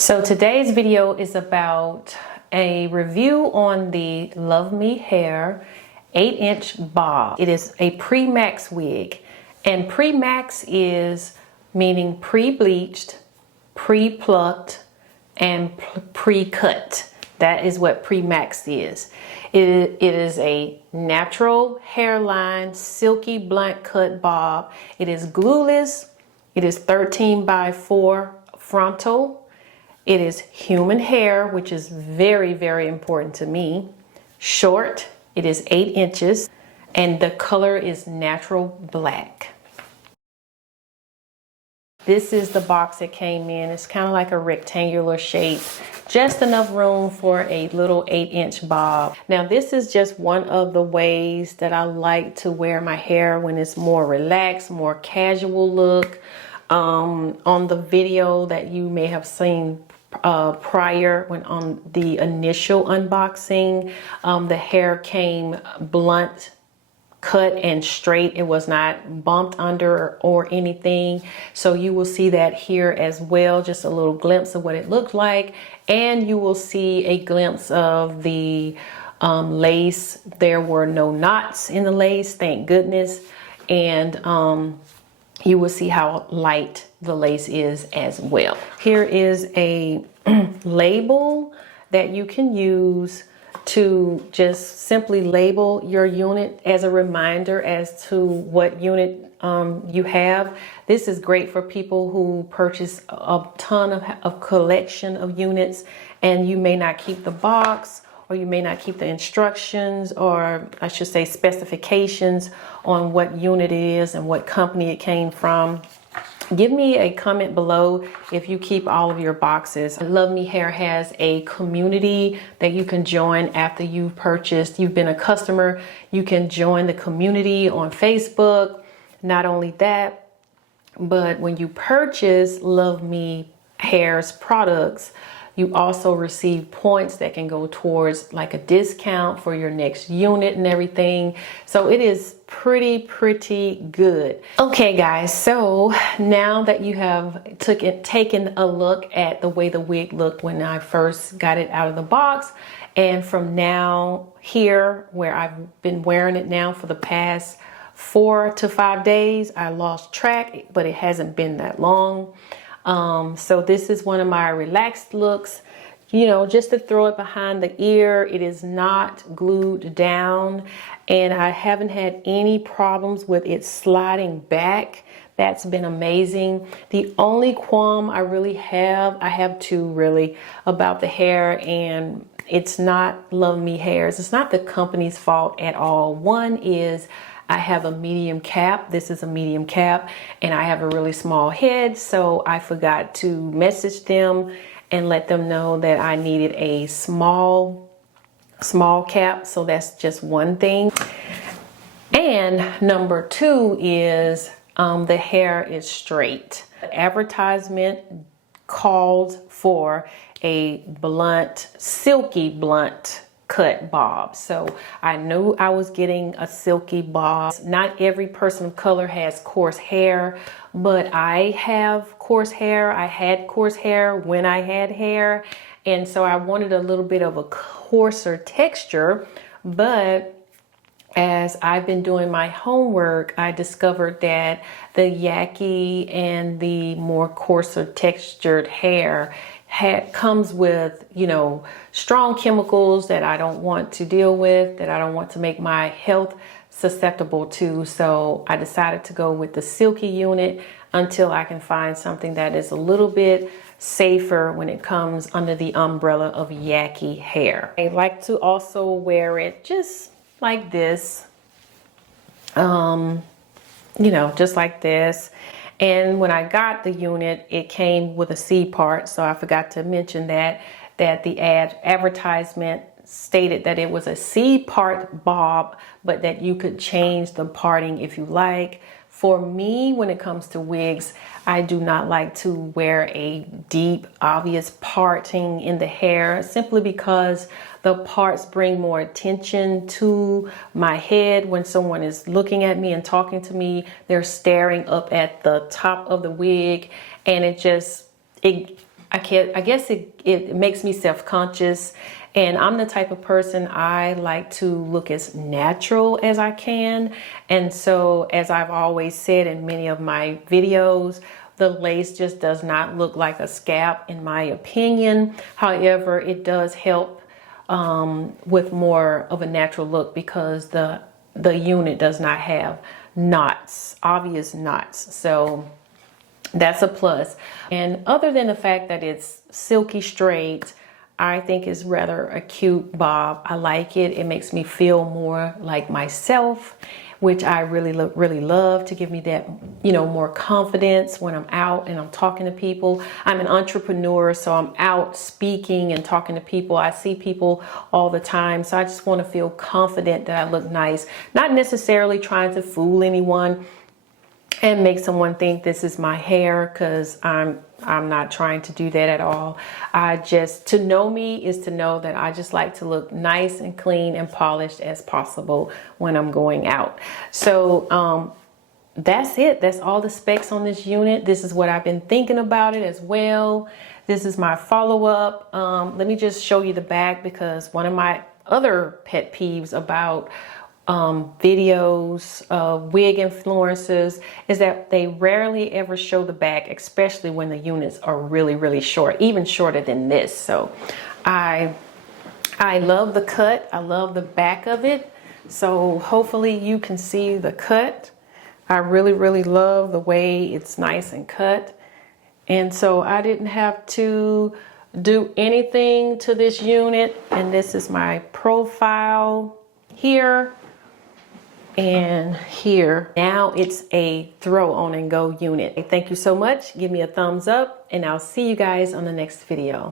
So today's video is about a review on the Luvme Hair 8-inch bob. It is a pre-max wig, and pre-max is meaning pre-bleached, pre-plucked, and pre-cut. That is what pre-max is. It is a natural hairline, silky blunt cut bob. It is glueless. It is 13 by 4 frontal. It is human hair, which is very, very important to me. Short, it is 8 inches, and the color is natural black. This is the box it came in. It's kind of like a rectangular shape, just enough room for a little 8-inch bob. Now, this is just one of the ways that I like to wear my hair when it's more relaxed, more casual look. On the video that you may have seen prior, when on the initial unboxing, the hair came blunt cut and straight. It was not bumped under or anything. So you will see that here as well, just a little glimpse of what it looked like. And you will see a glimpse of the lace. There were no knots in the lace, thank goodness. And you will see how light the lace is as well. Here is a label that you can use to just simply label your unit as a reminder as to what unit you have. This is great for people who purchase a ton of collection of units, and you may not keep the box, or you may not keep the instructions, or I should say specifications on what unit it is and what company it came from. Give me a comment below if you keep all of your boxes. Luvme Hair has a community that you can join after you've purchased. You've been a customer, you can join the community on Facebook. Not only that, but when you purchase Luvme Hair's products, you also receive points that can go towards like a discount for your next unit and everything. So it is pretty good. Okay guys, so now that you have taken a look at the way the wig looked when I first got it out of the box, and from now here where I've been wearing it now for the past 4 to 5 days, I lost track, but it hasn't been that long. So this is one of my relaxed looks, you know, just to throw it behind the ear. It is not glued down, and I haven't had any problems with it sliding back. That's been amazing. The only qualm I have two really about the hair, and it's not Luvme Hair's. It's not the company's fault at all. One is I have a medium cap. This is a medium cap, and I have a really small head, so I forgot to message them and let them know that I needed a small cap. So that's just one thing. And number two is the hair is straight. The advertisement called for a blunt, silky blunt cut bob. So I knew I was getting a silky bob. Not every person of color has coarse hair, but I have coarse hair. I had coarse hair when I had hair, and so I wanted a little bit of a coarser texture. But as I've been doing my homework, I discovered that the yaki and the more coarser textured hair comes with, you know, strong chemicals that I don't want to deal with, that I don't want to make my health susceptible to. So I decided to go with the silky unit until I can find something that is a little bit safer when it comes under the umbrella of yaki hair. I like to also wear it just like this, you know, just like this. And when I got the unit, it came with a C part, so I forgot to mention that the advertisement stated that it was a C part bob, but that you could change the parting if you like. For me, when it comes to wigs, I do not like to wear a deep, obvious parting in the hair, simply because the parts bring more attention to my head. When someone is looking at me and talking to me, they're staring up at the top of the wig, and it I guess it makes me self-conscious, and I'm the type of person, I like to look as natural as I can. And so, as I've always said in many of my videos, the lace just does not look like a scalp in my opinion. However, it does help with more of a natural look because the unit does not have knots, obvious knots. So that's a plus. And other than the fact that it's silky straight, I think is rather a cute bob. I like it. It makes me feel more like myself, which I really love, to give me that, you know, more confidence when I'm out and I'm talking to people. I'm an entrepreneur, so I'm out speaking and talking to people. I see people all the time, so I just want to feel confident that I look nice, not necessarily trying to fool anyone and make someone think this is my hair, because I'm not trying to do that at all. To know me is to know that I just like to look nice and clean and polished as possible when I'm going out. So that's it. That's all the specs on this unit. This is what I've been thinking about it as well. This is my follow-up. Let me just show you the back, because one of my other pet peeves about videos of wig influencers is that they rarely ever show the back, especially when the units are really short, even shorter than this. So I love the cut. I love the back of it. So hopefully you can see the cut. I really love the way it's nice and cut. And so I didn't have to do anything to this unit. And this is my profile here and here. Now it's a throw on and go unit. Thank you so much. Give me a thumbs up, and I'll see you guys on the next video.